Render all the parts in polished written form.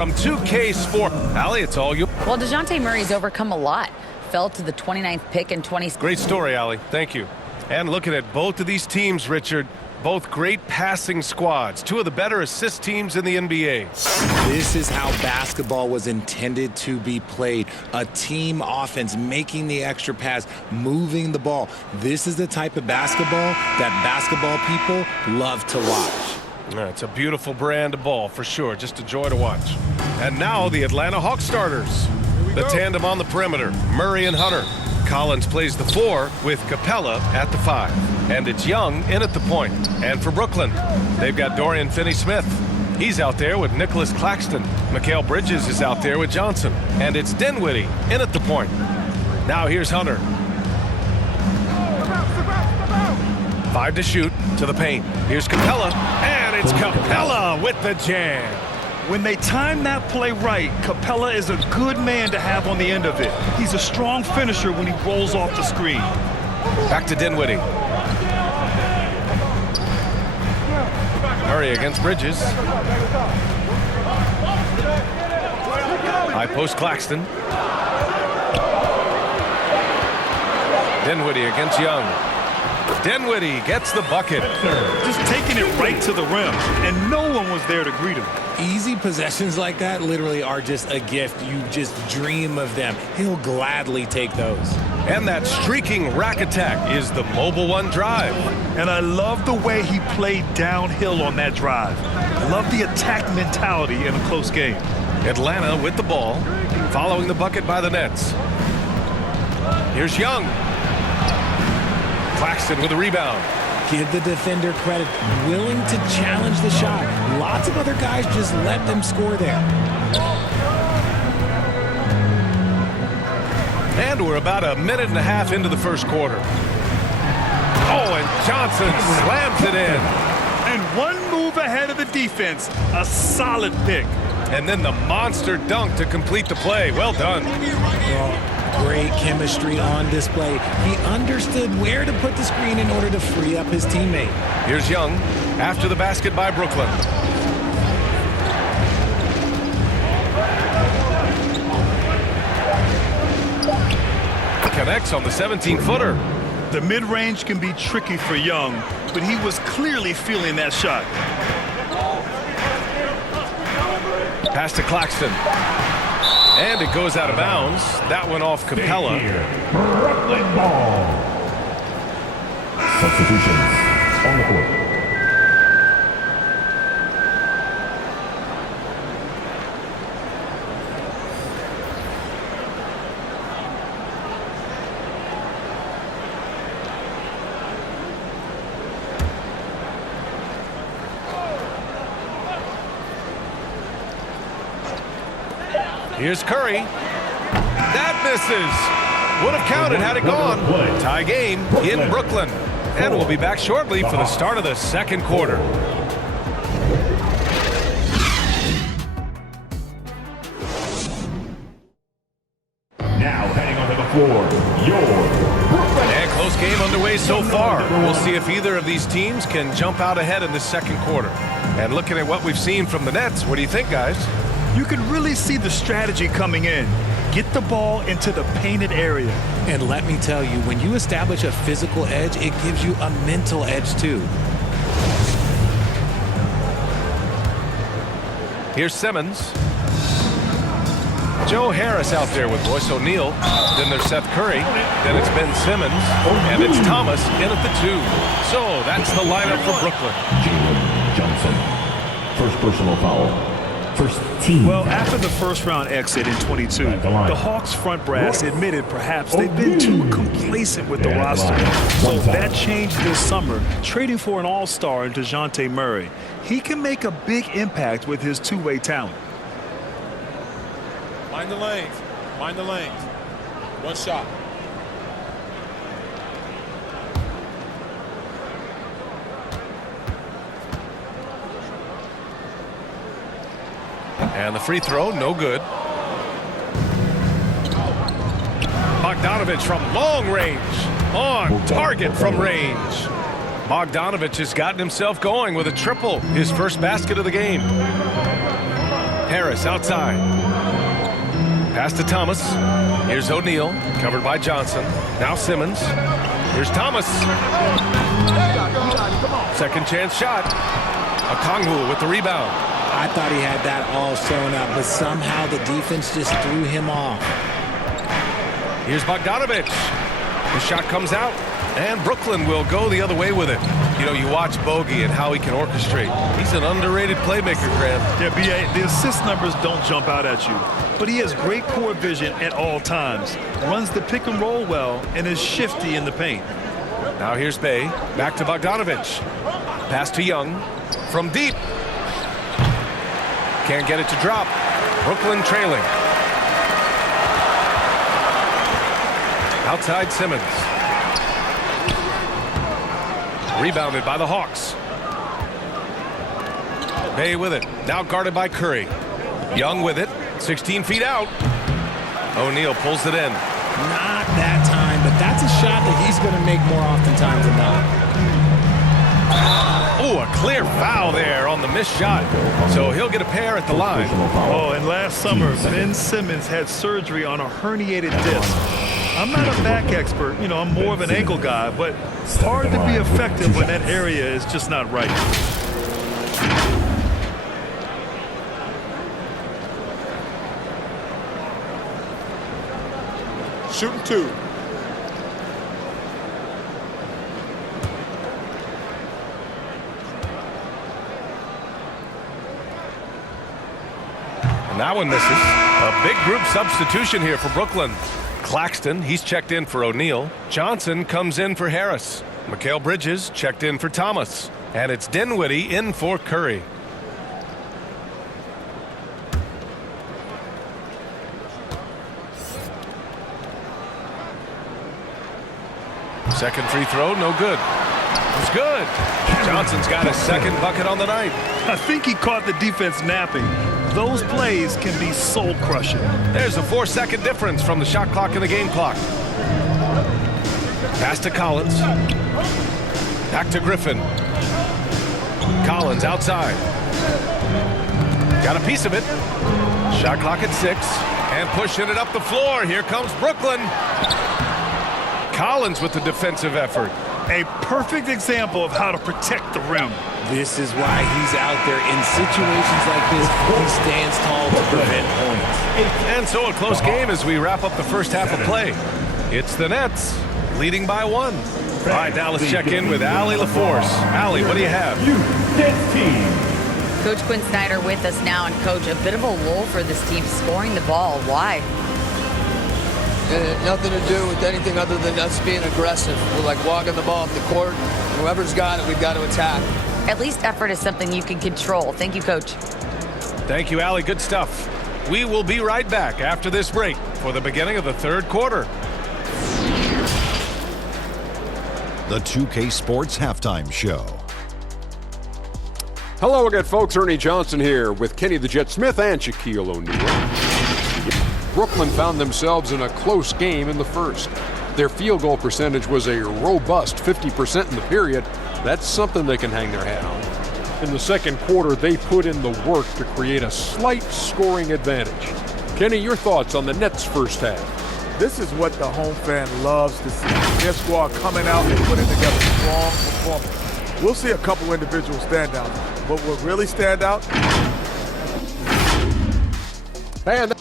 From 2K Sport. Allie, it's all you. Well, DeJounte Murray's overcome a lot. Fell to the 29th pick in 20. Great story, Allie. Thank you. And looking at both of these teams, Richard, both great passing squads. Two of the better assist teams in the NBA. This is how basketball was intended to be played. A team offense, making the extra pass, moving the ball. This is the type of basketball that basketball people love to watch. It's a beautiful brand of ball, for sure. Just a joy to watch. And now the Atlanta Hawks starters. The tandem on the perimeter, Murray and Hunter. Collins plays the 4 with Capella at the 5. And it's Young in at the point. And for Brooklyn, they've got Dorian Finney-Smith. He's out there with Nicholas Claxton. Mikal Bridges is out there with Johnson. And it's Dinwiddie in at the point. Now here's Hunter. 5 to shoot to the paint. Here's Capella. And it's Capella with the jam. When they time that play right, Capella is a good man to have on the end of it. He's a strong finisher when he rolls off the screen. Back to Dinwiddie. Murray against Bridges. High post Claxton. Dinwiddie against Young. Dinwiddie gets the bucket. Just taking it right to the rim, and no one was there to greet him. Easy possessions like that literally are just a gift. You just dream of them. He'll gladly take those. And that streaking rack attack is the Mobile One drive. And I love the way he played downhill on that drive. I love the attack mentality in a close game. Atlanta with the ball, following the bucket by the Nets. Here's Young. Claxton with the rebound. Give the defender credit. Willing to challenge the shot. Lots of other guys just let them score there. And we're about a minute and a half into the first quarter. Oh, and Johnson slams it in. And one move ahead of the defense. A solid pick. And then the monster dunk to complete the play. Well done. Great chemistry on display. He understood where to put the screen in order to free up his teammate. Here's Young after the basket by Brooklyn. Connects on the 17-footer. The mid-range can be tricky for Young, but he was clearly feeling that shot. Pass to Claxton. And it goes out of bounds. That went off Capella. Brooklyn ball. Substitutions on the court. Here's Curry. That misses. Would have counted had it gone. Tie game in Brooklyn. And we'll be back shortly for the start of the second quarter. Now heading onto the floor, your Brooklyn. And close game underway so far. We'll see if either of these teams can jump out ahead in the second quarter. And looking at what we've seen from the Nets, what do you think, guys? You can really see the strategy coming in. Get the ball into the painted area. And let me tell you, when you establish a physical edge, it gives you a mental edge too. Here's Simmons. Joe Harris out there with Royce O'Neal. Then there's Seth Curry. Then it's Ben Simmons. And it's Thomas in at the 2. So that's the lineup for Brooklyn. Jalen Johnson. First personal foul. First team. Well, after the first-round exit in 22, the Hawks front brass admitted perhaps they've been too complacent with the roster. So that changed this summer, trading for an all-star in DeJounte Murray. He can make a big impact with his two-way talent. Mind the lanes. Mind the lanes. One shot. And the free throw, no good. Bogdanovich from long range. On target from range. Bogdanovich has gotten himself going with a triple. His first basket of the game. Harris outside. Pass to Thomas. Here's O'Neal, covered by Johnson. Now Simmons. Here's Thomas. Second chance shot. Okongwu with the rebound. I thought he had that all sewn up, but somehow the defense just threw him off. Here's Bogdanovic. The shot comes out, and Brooklyn will go the other way with it. You know, you watch Bogey and how he can orchestrate. He's an underrated playmaker, Graham. Yeah, B.A., the assist numbers don't jump out at you, but he has great court vision at all times, runs the pick and roll well, and is shifty in the paint. Now here's Bay. Back to Bogdanovic. Pass to Young. From deep. Can't get it to drop. Brooklyn trailing. Outside Simmons. Rebounded by the Hawks. Bay with it. Now guarded by Curry. Young with it. 16 feet out. O'Neal pulls it in. Not that time, but that's a shot that he's going to make more oftentimes than not. Oh, a clear foul there on the missed shot. So he'll get a pair at the line. Oh, and last summer, Ben Simmons had surgery on a herniated disc. I'm not a back expert, you know, I'm more of an ankle guy, but it's hard to be effective when that area is just not right. Shooting 2. And that one misses. A big group substitution here for Brooklyn. Claxton, he's checked in for O'Neal. Johnson comes in for Harris. Mikal Bridges checked in for Thomas. And it's Dinwiddie in for Curry. Second free throw, no good. It's good. Johnson's got his second bucket on the night. I think he caught the defense napping. Those plays can be soul-crushing. There's a 4-second difference from the shot clock and the game clock. Pass to Collins. Back to Griffin. Collins outside. Got a piece of it. Shot clock at 6. And pushing it up the floor. Here comes Brooklyn. Collins with the defensive effort. A perfect example of how to protect the rim. This is why he's out there in situations like this. He stands tall to prevent points. And so a close game as we wrap up the first half of play. It's the Nets leading by 1. All right, now let's check in with Allie LaForce. Allie, what do you have? Coach Quinn Snyder with us now. And, Coach, a bit of a lull for this team scoring the ball. Why? It had nothing to do with anything other than us being aggressive. We're like walking the ball up the court. Whoever's got it, we've got to attack. At least effort is something you can control. Thank you, Coach. Thank you, Allie. Good stuff. We will be right back after this break for the beginning of the third quarter. The 2K Sports Halftime Show. Hello again, folks. Ernie Johnson here with Kenny the Jet Smith and Shaquille O'Neal. Brooklyn found themselves in a close game in the first. Their field goal percentage was a robust 50% in the period. That's something they can hang their hat on. In the second quarter, they put in the work to create a slight scoring advantage. Kenny, your thoughts on the Nets' first half? This is what the home fan loves to see. Their squad coming out and putting together strong performance. We'll see a couple individual standouts, but what really stand out? And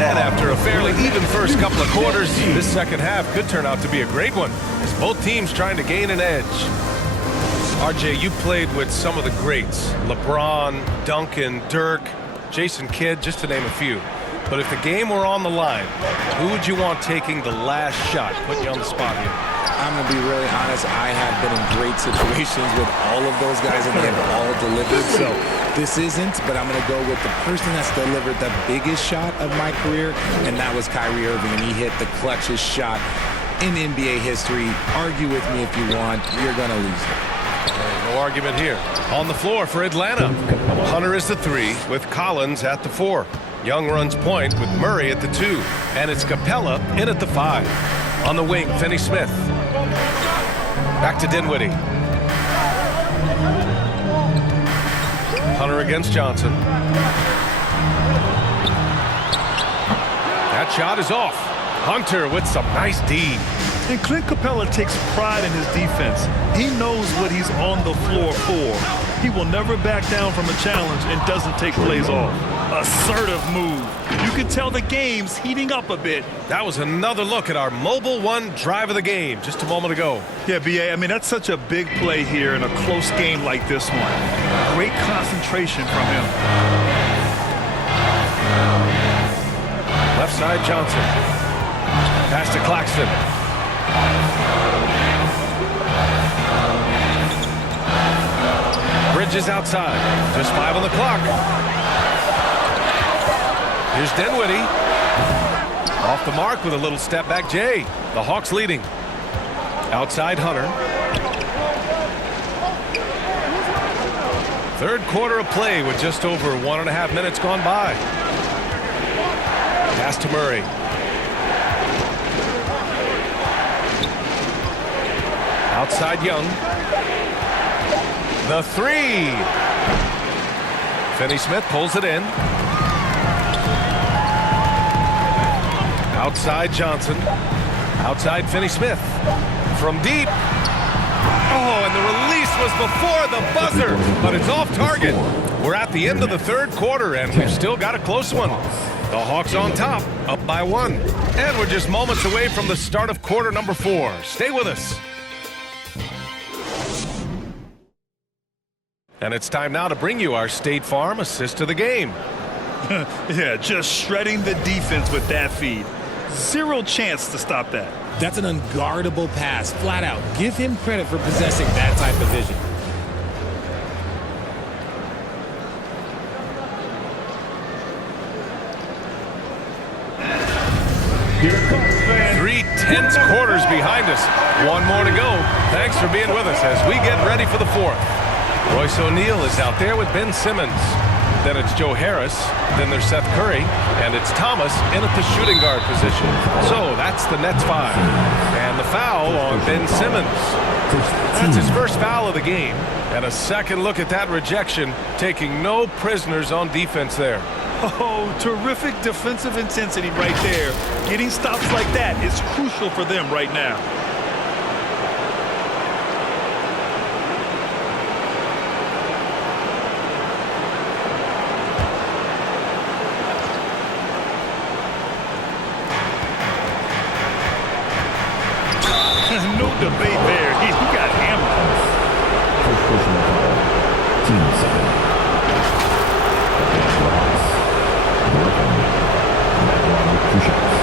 And after a fairly even first couple of quarters, this second half could turn out to be a great one as both teams trying to gain an edge. RJ, you played with some of the greats. LeBron, Duncan, Dirk, Jason Kidd, just to name a few. But if the game were on the line, who would you want taking the last shot? Putting you on the spot here. I'm going to be really honest. I have been in great situations with all of those guys, and they have all delivered. So this isn't, but I'm going to go with the person that's delivered the biggest shot of my career, and that was Kyrie Irving, and he hit the clutchest shot in NBA history. Argue with me if you want. You're going to lose it. No argument here. On the floor for Atlanta. Hunter is the 3 with Collins at the 4. Young runs point with Murray at the 2. And it's Capella in at the 5. On the wing, Finney Smith. Back to Dinwiddie. Hunter against Johnson. That shot is off. Hunter with some nice D. And Clint Capella takes pride in his defense. He knows what he's on the floor for. He will never back down from a challenge and doesn't take plays off. Assertive move. You can tell the game's heating up a bit. That was another look at our Mobile One drive of the game just a moment ago. Yeah, B.A., I mean, that's such a big play here in a close game like this one. Great concentration from him. Left side, Johnson. Pass to Claxton. Bridges outside. Just 5 on the clock. Here's Dinwiddie. Off the mark with a little step back Jay. The Hawks leading. Outside Hunter. Third quarter of play with just over 1.5 minutes gone by. Pass to Murray. Outside Young. The three. Finney Smith pulls it in. Outside Johnson. Outside Finney Smith. From deep. Oh, and the release was before the buzzer, but it's off target. We're at the end of the third quarter, and we've still got a close one. The Hawks on top, up by 1. And we're just moments away from the start of quarter number 4. Stay with us. And it's time now to bring you our State Farm assist of the game. Yeah, just shredding the defense with that feed. Zero chance to stop that. That's an unguardable pass, flat out. Give him credit for possessing that type of vision. Three tense quarters behind us. One more to go. Thanks for being with us as we get ready for the fourth. Royce O'Neal is out there with Ben Simmons. Then it's Joe Harris. Then there's Seth Curry. And it's Thomas in at the shooting guard position. So that's the Nets 5. And the foul on Ben Simmons. That's his first foul of the game. And a second look at that rejection, taking no prisoners on defense there. Oh, terrific defensive intensity right there. Getting stops like that is crucial for them right now. No debate there. He got hammered. First personal foul. Team 7. Against the Hawks. Two shots.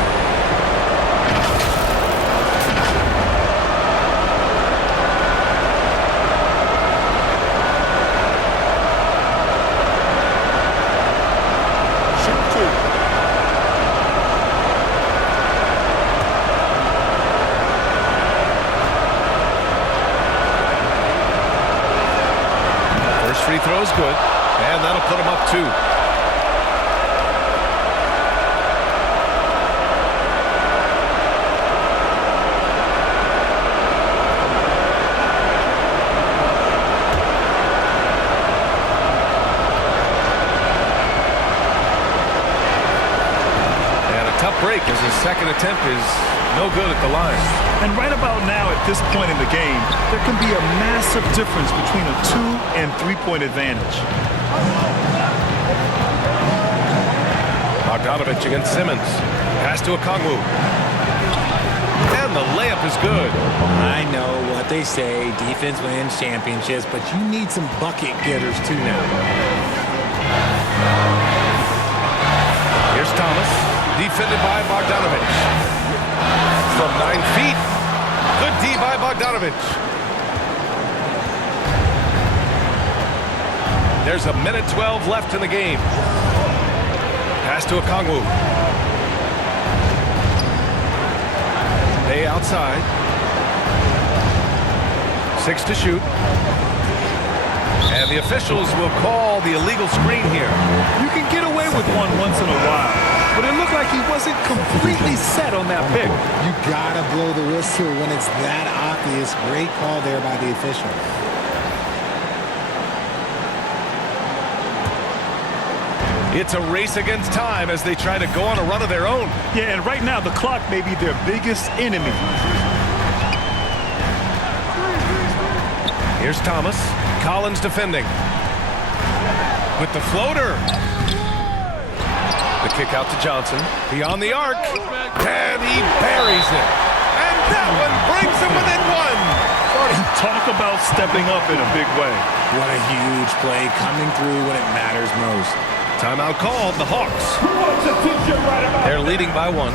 Shoot 2. First free throw is good, and that'll put him up 2. Break as his second attempt is no good at the line. And right about now at this point in the game, there can be a massive difference between a 2- and 3-point advantage. Bogdanovich against Simmons. Pass to Okongwu. And the layup is good. I know what they say, defense wins championships, but you need some bucket getters too now. Here's Thomas. Defended by Bogdanovich. From 9 feet. Good D by Bogdanovich. There's a minute 12 left in the game. Pass to Okongwu. Bay outside. 6 to shoot. And the officials will call the illegal screen here. You can get away with one once in a while. but it looked like he wasn't completely set on that pick. You gotta blow the whistle when it's that obvious. Great call there by the official. It's a race against time as they try to go on a run of their own. Yeah, and right now the clock may be their biggest enemy. Here's Thomas. Collins defending. With the floater. The kick out to Johnson. Beyond the arc. And he buries it. And that one brings him within one. Talk about stepping up in a big way. What a huge play coming through when it matters most. Timeout called, the Hawks. They're leading by 1.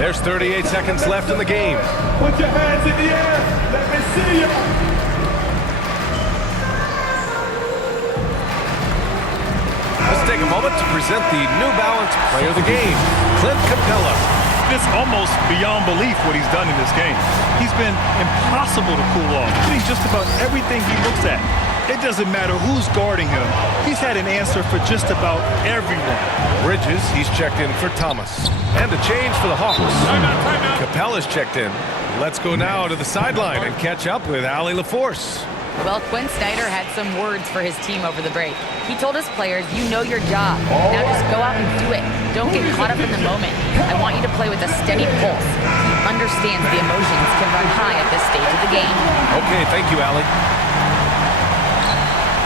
There's 38 seconds left in the game. Put your hands in the air. Let me see you. Let's take a moment to present the New Balance Player of the Game, Clint Capella. It's almost beyond belief what he's done in this game. He's been impossible to cool off, hitting just about everything he looks at. It doesn't matter who's guarding him. He's had an answer for just about everyone. Bridges, he's checked in for Thomas. And a change for the Hawks. Timeout. Capella's checked in. Let's go now to the sideline and catch up with Allie LaForce. Well, Quinn Snyder had some words for his team over the break. He told his players, you know your job. Now just go out and do it. Don't get caught up in the moment. I want you to play with a steady pulse. He understands the emotions can run high at this stage of the game. Okay, thank you, Allie.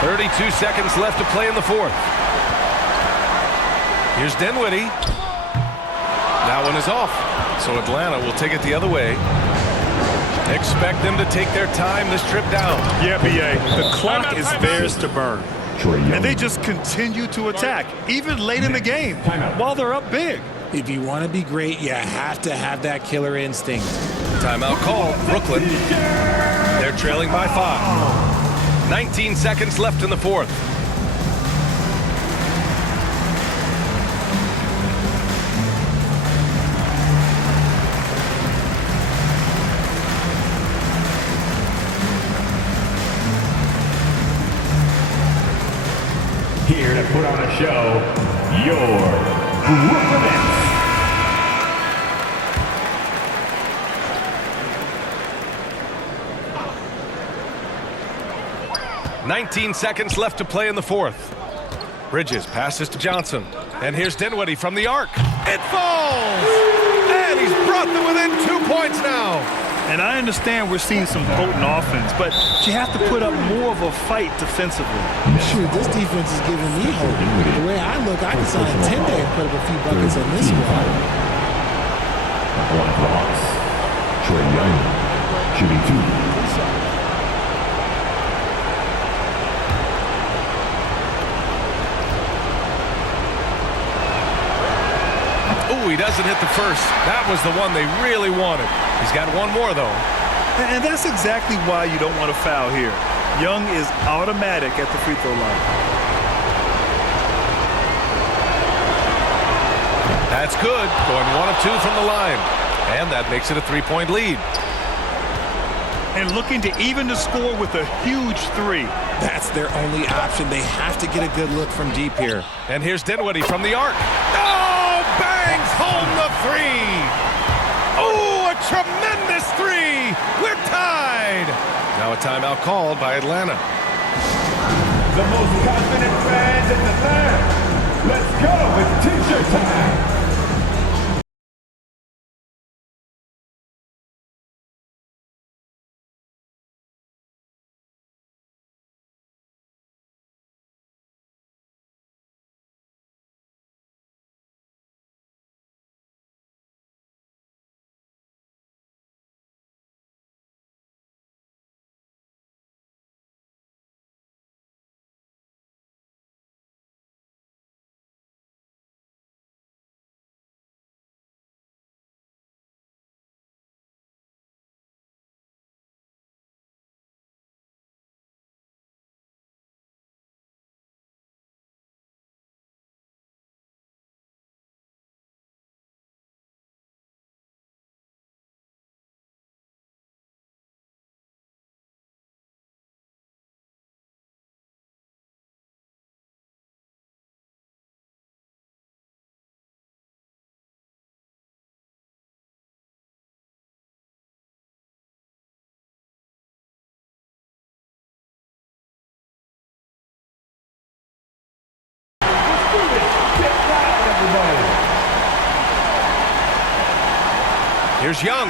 32 seconds left to play in the 4th. Here's Dinwiddie. That one is off. So Atlanta will take it the other way. Expect them to take their time this trip down. Yeah, B.A. The clock is theirs to burn. And they just continue to attack, even late in the game, while they're up big. If you want to be great, you have to have that killer instinct. Timeout called, Brooklyn. They're trailing by 5. 19 seconds left in the 4th. Here to put on a show, your Brooklyn Nets. 19 seconds left to play in the 4th. Bridges passes to Johnson. And here's Dinwiddie from the arc. It falls! And he's brought them within 2 points now. And I understand we're seeing some potent offense, but you have to put up more of a fight defensively. Shoot, this defense is giving me hope. The way I look, I can sign a 10-day and put up a few buckets on this squad. One of the Hawks, Trae Young, shooting 2. Ooh, he doesn't hit the first. That was the one they really wanted. He's got one more, though. And that's exactly why you don't want to foul here. Young is automatic at the free throw line. That's good. Going 1 of 2 from the line. And that makes it a 3-point lead. And looking to even the score with a huge 3. That's their only option. They have to get a good look from deep here. And here's Dinwiddie from the arc. Oh, bangs home the 3. Oh, a tremendous 3. We're tied. Now a timeout called by Atlanta. The most confident fans in the land. Let's go with t-shirt time. Here's Young.